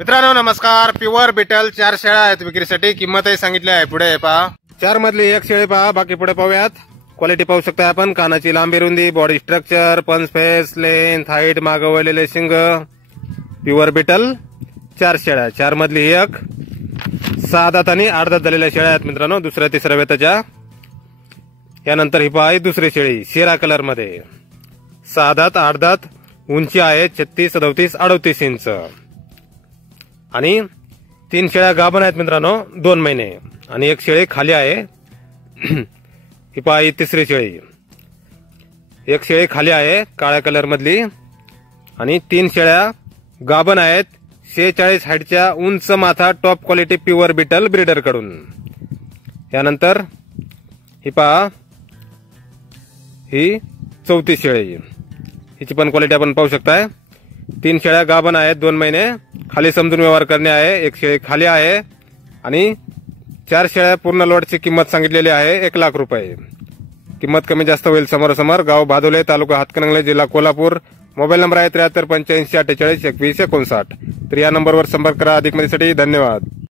मित्रांनो नमस्कार. Pure beetle 4 शेळ्या आहेत विक्रीसाठी. किंमतही सांगितली आहे पुढे पहा. 4 मधली एक शेळी पहा, बाकी पुढे पाहूयात. क्वालिटी पाहू शकता आपण. कानाची लांबी रुंदी, बॉडी स्ट्रक्चर, पंच फेस, लेंथ, हाईट, मागं वळलेले शिंग. प्युअर बिटल 4 शेळ्या. 4 मधली एक 6 दात आणि 8 दात झालेल्या शेळ्या आहेत मित्रांनो, दुसऱ्या तिसऱ्या वेताच्या. यानंतर ही पहा दुसरी शेळी शेरा कलर मध्ये 6 दात 8 दात, उंची आहे 36, 37, 38 इंच आणि 3 शेळ्या गाभण आहेत मित्रांनो, 2 महिने आणि एक शेळी खाली आहे. ही पहा ही तिसरी शेळी. एक शेळी खाली आहे काळ्या कलर मधली आणि 3 शेळ्या गाभण आहेत. 46 हाईटच्या, उंच माथा, top quality pure beetle breeder कडून. यानंतर ही पहा ही चौथी शेळी. हिची पण क्वालिटी आपण पाहू शकताय. 3 शेळ्या गाभण आहेत, 2 महिने. खाली समजून व्यवहार करणे आहे. एक शेळी खाली आहे आणि 4 शेळ्या पूर्ण लॉटची किंमत सांगितलेली आहे 1 लाख रुपये. किंमत कमी जास्त होईल समोरासमोर. गाव भादोले, तालुका हातकणंगले, जिल्हा कोल्हापूर. मोबाईल नंबर आहे 73 85 48 21 59. तर या नंबरवर संपर्क करा अधिक माहितीसाठी. धन्यवाद.